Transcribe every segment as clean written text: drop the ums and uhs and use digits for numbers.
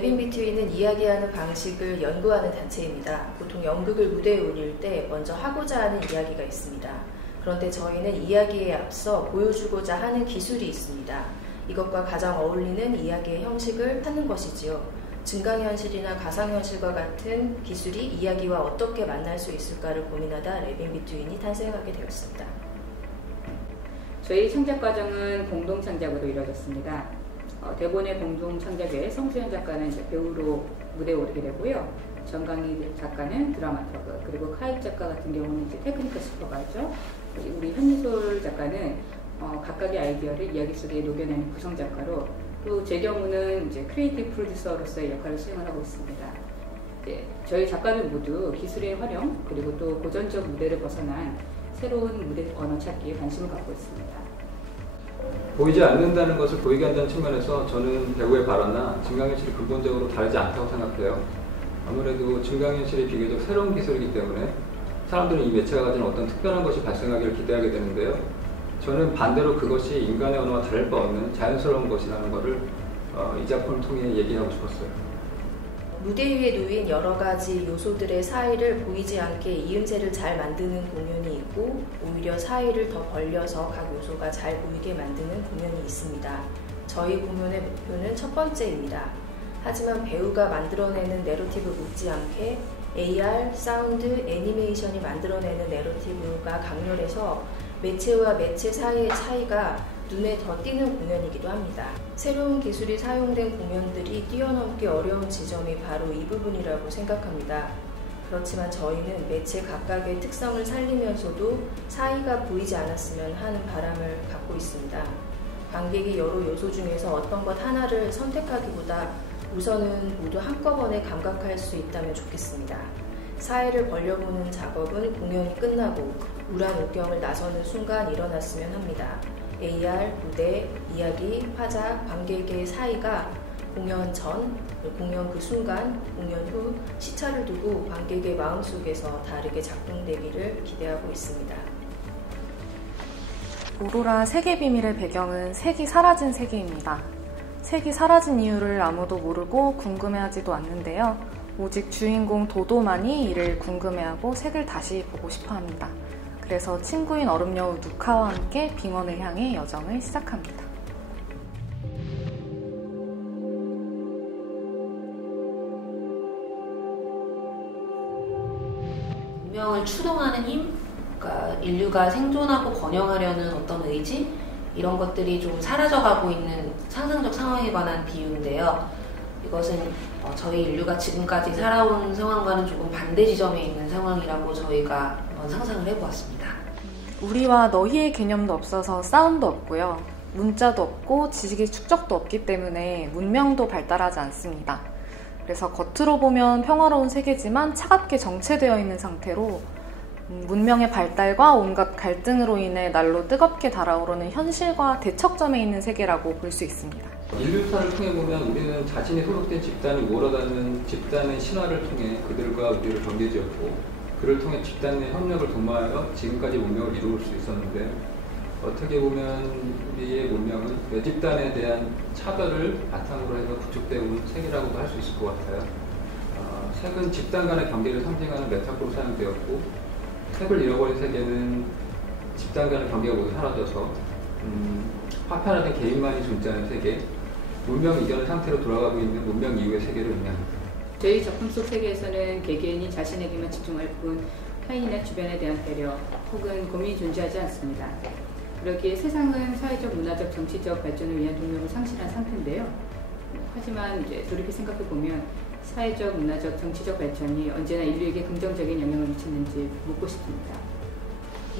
랩 인 비트윈은 이야기하는 방식을 연구하는 단체입니다. 보통 연극을 무대에 올릴 때 먼저 하고자 하는 이야기가 있습니다. 그런데 저희는 이야기에 앞서 보여주고자 하는 기술이 있습니다. 이것과 가장 어울리는 이야기의 형식을 찾는 것이지요. 증강현실이나 가상현실과 같은 기술이 이야기와 어떻게 만날 수 있을까를 고민하다 랩 인 비트윈이 탄생하게 되었습니다. 저희 창작 과정은 공동 창작으로 이루어졌습니다. 대본의 공동 창작에 성수현 작가는 이제 배우로 무대에 오르게 되고요. 정강희 작가는 드라마터그, 그리고 카익 작가 같은 경우는 이제 테크니컬 슈퍼바이저, 우리 현미솔 작가는 각각의 아이디어를 이야기 속에 녹여내는 구성 작가로, 또 제 경우는 이제 크리에이티브 프로듀서로서의 역할을 수행을 하고 있습니다. 저희 작가들 모두 기술의 활용, 그리고 또 고전적 무대를 벗어난 새로운 무대 언어 찾기에 관심을 갖고 있습니다. 보이지 않는다는 것을 보이게 한다는 측면에서 저는 배우의 발화나 증강현실이 근본적으로 다르지 않다고 생각해요. 아무래도 증강현실이 비교적 새로운 기술이기 때문에 사람들은 이 매체가 가진 어떤 특별한 것이 발생하기를 기대하게 되는데요. 저는 반대로 그것이 인간의 언어와 다를 바 없는 자연스러운 것이라는 것을 이 작품을 통해 얘기하고 싶었어요. 무대 위에 놓인 여러 가지 요소들의 사이를 보이지 않게 이음새를 잘 만드는 공연이 있고, 오히려 사이를 더 벌려서 각 요소가 잘 보이게 만드는 공연이 있습니다. 저희 공연의 목표는 첫 번째입니다. 하지만 배우가 만들어내는 내러티브 못지않게 AR, 사운드, 애니메이션이 만들어내는 내러티브가 강렬해서 매체와 매체 사이의 차이가 눈에 더 띄는 공연이기도 합니다. 새로운 기술이 사용된 공연들이 뛰어넘기 어려운 지점이 바로 이 부분이라고 생각합니다. 그렇지만 저희는 매체 각각의 특성을 살리면서도 사이가 보이지 않았으면 하는 바람을 갖고 있습니다. 관객이 여러 요소 중에서 어떤 것 하나를 선택하기보다 우선은 모두 한꺼번에 감각할 수 있다면 좋겠습니다. 사이를 벌려보는 작업은 공연이 끝나고 우란 옥경을 나서는 순간 일어났으면 합니다. AR, 무대, 이야기, 화작, 관객의 사이가 공연 전, 공연 그 순간, 공연 후 시차를 두고 관객의 마음속에서 다르게 작동되기를 기대하고 있습니다. 오로라 색의 비밀의 배경은 색이 사라진 세계입니다. 색이 사라진 이유를 아무도 모르고 궁금해하지도 않는데요. 오직 주인공 도도만이 이를 궁금해하고 색을 다시 보고 싶어합니다. 그래서 친구인 얼음여우 누카와 함께 빙원을 향해 여정을 시작합니다. 문명을 추동하는 힘, 그러니까 인류가 생존하고 번영하려는 어떤 의지, 이런 것들이 좀 사라져가고 있는 상상적 상황에 관한 비유인데요. 이것은 저희 인류가 지금까지 살아온 상황과는 조금 반대 지점에 있는 상황이라고 저희가 한번 상상을 해보았습니다. 우리와 너희의 개념도 없어서 싸움도 없고요. 문자도 없고 지식의 축적도 없기 때문에 문명도 발달하지 않습니다. 그래서 겉으로 보면 평화로운 세계지만 차갑게 정체되어 있는 상태로 문명의 발달과 온갖 갈등으로 인해 날로 뜨겁게 달아오르는 현실과 대척점에 있는 세계라고 볼 수 있습니다. 인류사를 통해 보면 우리는 자신이 소속된 집단이 몰아다는 집단의 신화를 통해 그들과 우리를 경계지었고, 그를 통해 집단 내 협력을 도모하여 지금까지 문명을 이루을 수 있었는데, 어떻게 보면 우리의 문명은 내 집단에 대한 차별을 바탕으로 해서 구축되어 온 세계라고도 할 수 있을 것 같아요. 색은 집단 간의 관계를 상징하는 메타포로 사용되었고, 색을 잃어버린 세계는 집단 간의 관계가 모두 사라져서 파편화된 개인만이 존재하는 세계, 문명 이전의 상태로 돌아가고 있는 문명 이후의 세계를 의미합니다. 저희 작품 속 세계에서는 개개인이 자신에게만 집중할 뿐 타인이나 주변에 대한 배려 혹은 고민이 존재하지 않습니다. 그러기에 세상은 사회적, 문화적, 정치적 발전을 위한 동력을 상실한 상태인데요. 하지만 이제 돌이켜 생각해 보면 사회적, 문화적, 정치적 발전이 언제나 인류에게 긍정적인 영향을 미치는지 묻고 싶습니다.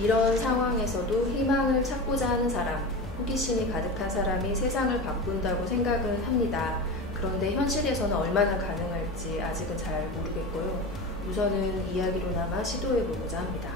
이런 상황에서도 희망을 찾고자 하는 사람, 호기심이 가득한 사람이 세상을 바꾼다고 생각은 합니다. 그런데 현실에서는 얼마나 가능할지 아직은 잘 모르겠고요. 우선은 이야기로나마 시도해보고자 합니다.